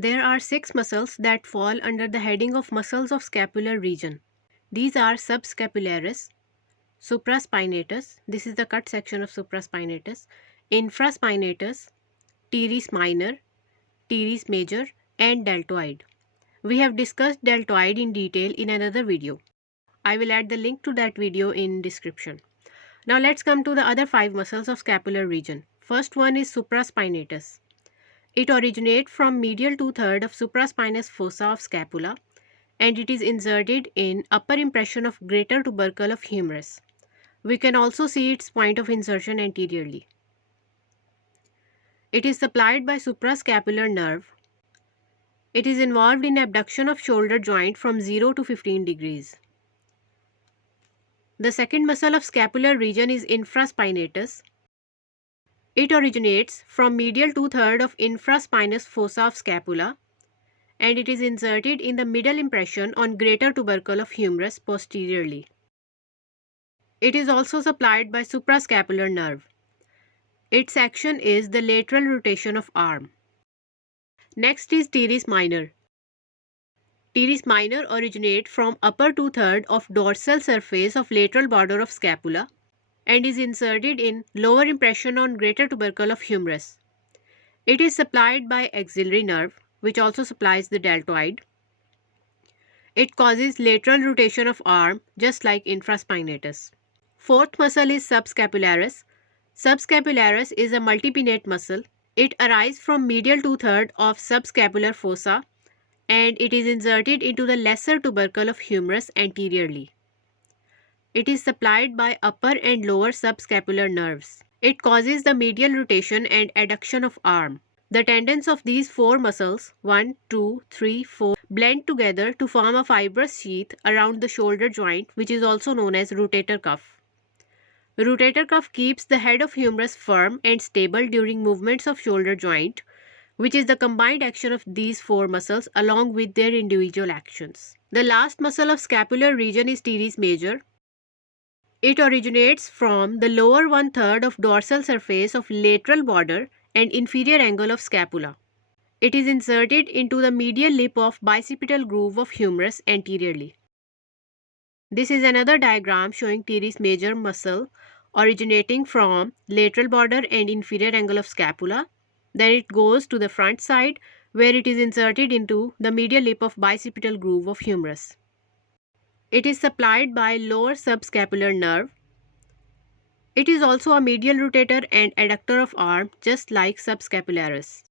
There are 6 muscles that fall under the heading of muscles of scapular region. These are subscapularis, supraspinatus, this is the cut section of supraspinatus, infraspinatus, teres minor, teres major, and deltoid. We have discussed deltoid in detail in another video. I will add the link to that video in description. Now let's come to the other 5 muscles of scapular region. First one is supraspinatus. It originates from medial 2/3 of supraspinous fossa of scapula and it is inserted in upper impression of greater tubercle of humerus. We can also see its point of insertion anteriorly. It is supplied by suprascapular nerve. It is involved in abduction of shoulder joint from 0 to 15 degrees. The second muscle of scapular region is infraspinatus. It originates from medial 2/3 of infraspinous fossa of scapula and it is inserted in the middle impression on greater tubercle of humerus posteriorly. It is also supplied by suprascapular nerve. Its action is the lateral rotation of arm. Next is teres minor. Teres minor originates from upper 2/3 of dorsal surface of lateral border of scapula and is inserted in lower impression on greater tubercle of humerus. It is supplied by axillary nerve, which also supplies the deltoid. It causes lateral rotation of arm just like infraspinatus. Fourth muscle is subscapularis. Subscapularis is a multipinnate muscle. It arises from medial 2/3 of subscapular fossa and it is inserted into the lesser tubercle of humerus anteriorly. It is supplied by upper and lower subscapular nerves. It causes the medial rotation and adduction of arm. The tendons of these 4 muscles, 1, 2, 3, 4, blend together to form a fibrous sheath around the shoulder joint, which is also known as rotator cuff. The rotator cuff keeps the head of humerus firm and stable during movements of shoulder joint, which is the combined action of these 4 muscles along with their individual actions. The last muscle of scapular region is teres major. It originates from the lower 1/3 of dorsal surface of lateral border and inferior angle of scapula. It is inserted into the medial lip of bicipital groove of humerus anteriorly. This is another diagram showing teres major muscle originating from lateral border and inferior angle of scapula. Then it goes to the front side where it is inserted into the medial lip of bicipital groove of humerus. It is supplied by lower subscapular nerve. It is also a medial rotator and adductor of arm just like subscapularis.